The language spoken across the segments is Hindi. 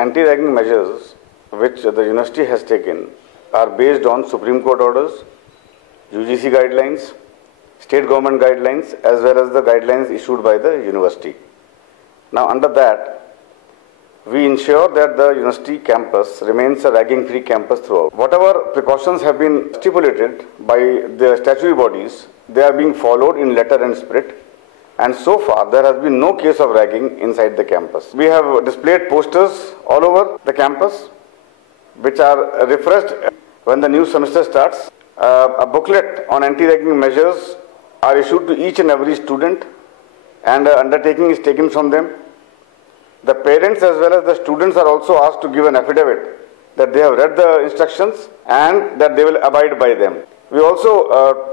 anti-ragging measures which the university has taken are based on Supreme Court orders, UGC guidelines, state government guidelines, as well as the guidelines issued by the university. Now, under that, we ensure that the university campus remains a ragging-free campus throughout. Whatever precautions have been stipulated by the statutory bodies, they are being followed in letter and spirit. And so far, there has been no case of ragging inside the campus. We have displayed posters all over the campus, which are refreshed when the new semester starts. A booklet on anti-ragging measures are issued to each and every student, and undertaking is taken from them. The parents as well as the students are also asked to give an affidavit that they have read the instructions and that they will abide by them. We also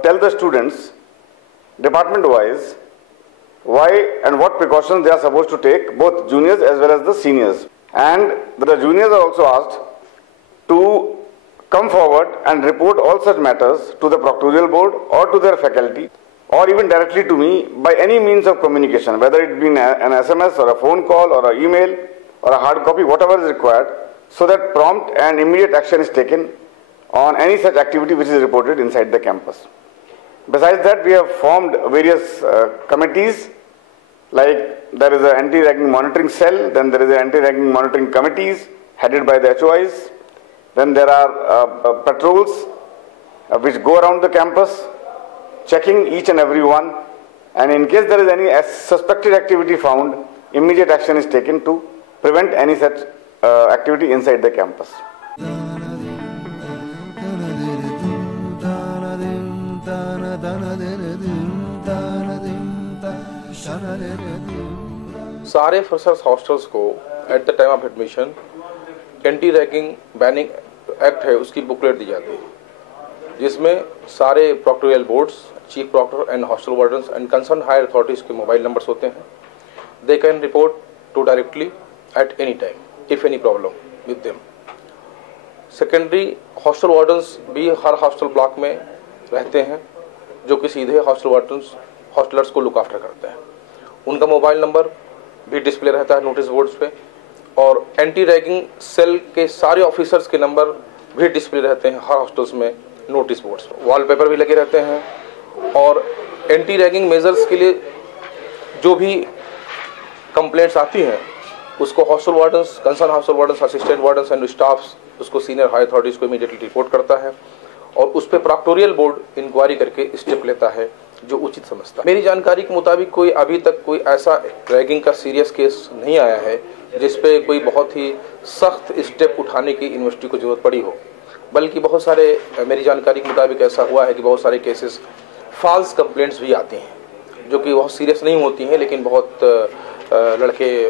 tell the students, department-wise, why and what precautions they are supposed to take, both juniors as well as the seniors. And the juniors are also asked to come forward and report all such matters to the proctorial board or to their faculty, or even directly to me by any means of communication, whether it be an SMS or a phone call or an email or a hard copy, whatever is required, so that prompt and immediate action is taken on any such activity which is reported inside the campus. Besides that, we have formed various committees, like there is an anti-ragging monitoring cell, then there is an anti-ragging monitoring committees headed by the HOIs, then there are patrols which go around the campus, checking each and every one, and in case there is any suspected activity found, immediate action is taken to prevent any such activity inside the campus. सारे फ्रेशर्स हॉस्टल्स को at the time of admission anti ragging banning act है उसकी बुकलेट दी जाती है, जिसमें सारे proctorial boards, chief proctor and hostel wardens and concern higher authorities के मोबाइल नंबर्स होते हैं. They can report to directly at any time if any problem with them. Secondary, hostel wardens भी हर हॉस्टल ब्लॉक में रहते हैं, जो कि सीधे हॉस्टल वार्डन्स हॉस्टलर्स को लुक आफ्टर करते हैं. उनका मोबाइल नंबर भी डिस्प्ले रहता है नोटिस बोर्ड्स पे, और एंटी रैगिंग सेल के सारे ऑफिसर्स के नंबर भी डिस्प्ले रहते हैं हर हॉस्टल्स में नोटिस बोर्ड्स पर. वॉलपेपर भी लगे रहते हैं, और एंटी रैगिंग मेजर्स के लिए जो भी कंप्लेंट्स आती हैं उसको hostel wardens, concern hostel wardens, assistant wardens and staffs उसको सीनियर हाई अथॉरिटीज को इमीडिएटली रिपोर्ट करता है, और उस पर प्रॉक्टोरियल बोर्ड इंक्वायरी करके स्टेप लेता है जो उचित समझता है. मेरी जानकारी के मुताबिक कोई अभी तक कोई ऐसा रैगिंग का सीरियस केस नहीं आया है जिसपे कोई बहुत ही सख्त स्टेप उठाने की यूनिवर्सिटी को जरूरत पड़ी हो, बल्कि बहुत सारे, मेरी जानकारी के मुताबिक ऐसा हुआ है कि बहुत सारे केसेस फॉल्स कंप्लेंट्स भी आती हैं जो कि बहुत सीरियस नहीं होती हैं, लेकिन बहुत लड़के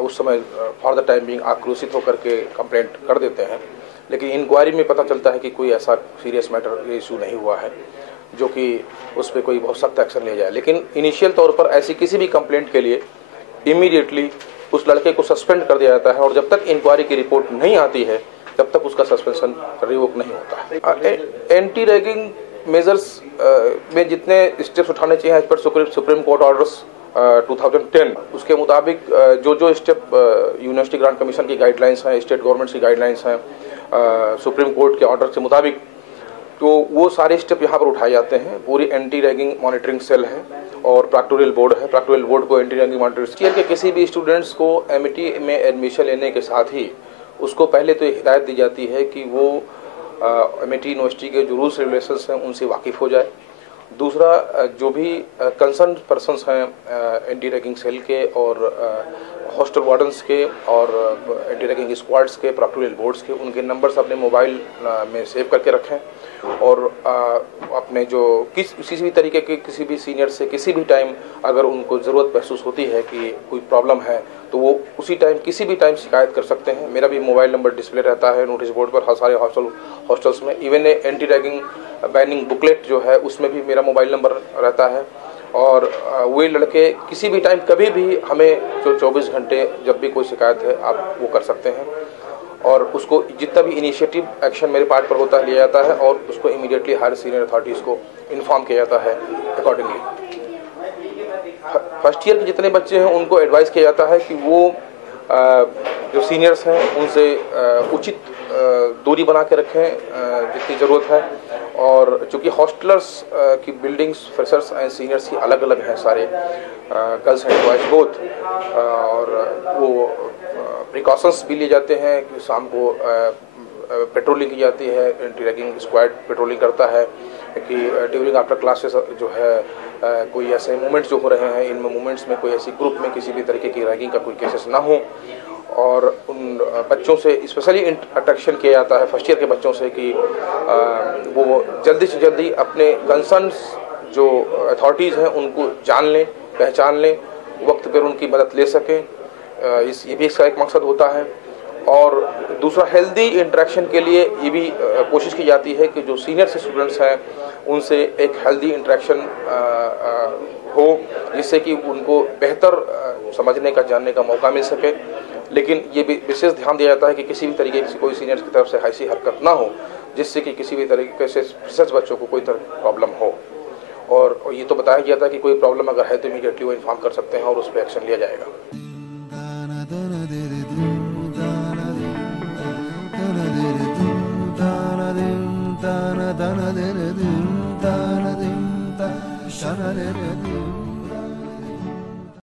उस समय फॉर द टाइम बिंग आक्रोशित होकर के कंप्लेंट कर देते हैं, लेकिन इंक्वायरी में पता चलता है कि कोई ऐसा सीरियस मैटर इशू नहीं हुआ है जो कि उस पर कोई बहुत सख्त एक्शन लिया जाए. लेकिन इनिशियल तौर पर ऐसी किसी भी कंप्लेंट के लिए इमीडिएटली उस लड़के को सस्पेंड कर दिया जाता है, और जब तक इंक्वायरी की रिपोर्ट नहीं आती है तब तक उसका सस्पेंशन रिवोक नहीं होता है. एंटी रैगिंग मेजर्स में जितने स्टेप्स उठाने चाहिए as per supreme court orders 2010, उसके मुताबिक जो स्टेप यूनिवर्सिटी ग्रांट कमीशन की गाइडलाइंस हैं, स्टेट गवर्नमेंट्स की गाइडलाइंस हैं, सुप्रीम कोर्ट के ऑर्डर के मुताबिक, तो वो सारे स्टेप यहाँ पर उठाए जाते हैं. पूरी एंटी रैगिंग मॉनिटरिंग सेल है और प्रॉक्टोरियल बोर्ड है. प्रॉक्टोरियल बोर्ड को एंटी रैगिंग मॉनिटरिंग ईयर के किसी भी स्टूडेंट्स को एमईटी में एडमिशन लेने के साथ ही उसको पहले तो हिदायत दी जाती है कि वो एमईटी यूनिवर्सिटी के जो रूल्स रेगुलेशंस हैं उनसे वाकिफ़ हो जाए. दूसरा, जो भी कंसर्न पर्सन्स हैं एंटी रैगिंग सेल के और हॉस्टल वार्डन्स के और एंटी रैगिंग स्क्वाड्स के, प्रॉक्टोरियल बोर्ड्स के, उनके नंबर्स अपने मोबाइल में सेव करके रखें, और अपने जो किसी भी तरीके के किसी भी सीनियर से किसी भी टाइम अगर उनको ज़रूरत महसूस होती है कि कोई प्रॉब्लम है तो वो उसी टाइम किसी भी टाइम शिकायत कर सकते हैं. मेरा भी मोबाइल नंबर डिस्प्ले रहता है नोटिस बोर्ड पर हर सारे हॉस्टल्स में. Even anti ragging banning booklet जो है उसमें भी मेरा मोबाइल नंबर रहता है, और वे लड़के किसी भी टाइम कभी भी हमें जो 24 घंटे जब भी कोई शिकायत है आप वो कर सकते हैं, और उसको जितना भी इनिशिएटिव एक्शन मेरे पार्ट पर होता है लिया जाता है, और उसको इमीडिएटली हायर सीनियर अथॉरिटीज़ को इन्फॉर्म किया जाता है अकॉर्डिंगली. फर्स्ट ईयर के जितने बच्चे हैं उनको एडवाइस किया जाता है कि वो जो सीनियर्स हैं उनसे उचित दूरी बना के रखें जितनी ज़रूरत है। और चूँकि हॉस्टलर्स की बिल्डिंग्स फ्रेशर्स एंड सीनियर्स की अलग अलग हैं सारे, गर्ल्स एंड बॉयज़ बोथ, और वो प्रिकॉशंस भी लिए जाते हैं कि शाम को पेट्रोलिंग की जाती है, एंटी रैगिंग स्क्वाड पेट्रोलिंग करता है कि ड्यूरिंग आफ्टर क्लासेस जो है कोई ऐसे मूवमेंट्स जो हो रहे हैं, इनमें मूवमेंट्स में कोई ऐसी ग्रुप में किसी भी तरीके की रैगिंग का कोई केसेस ना हो। और उन बच्चों से स्पेशली अट्रैक्शन किया जाता है फर्स्ट ईयर के बच्चों से कि वो जल्दी से जल्दी अपने कंसर्न्स जो अथॉरिटीज़ हैं उनको जान लें, पहचान लें, वक्त पर उनकी मदद ले सकें। ये भी इसका एक मकसद होता है। और दूसरा, हेल्दी इंटरेक्शन के लिए ये भी कोशिश की जाती है कि जो सीनियर स्टूडेंट्स हैं उनसे एक हेल्दी इंटरेक्शन हो, जिससे कि उनको बेहतर समझने का, जानने का मौका मिल सके। लेकिन ये भी विशेष ध्यान दिया जाता है कि किसी भी तरीके की कोई सीनियर्स की तरफ से ऐसी हरकत ना हो जिससे कि किसी भी तरीके से फ्रेशर्स बच्चों को कोई प्रॉब्लम हो। और ये तो बताया गया था कि कोई प्रॉब्लम अगर है तो इमीडिएटली वो इन्फॉर्म कर सकते हैं और उस पर एक्शन लिया जाएगा। Shana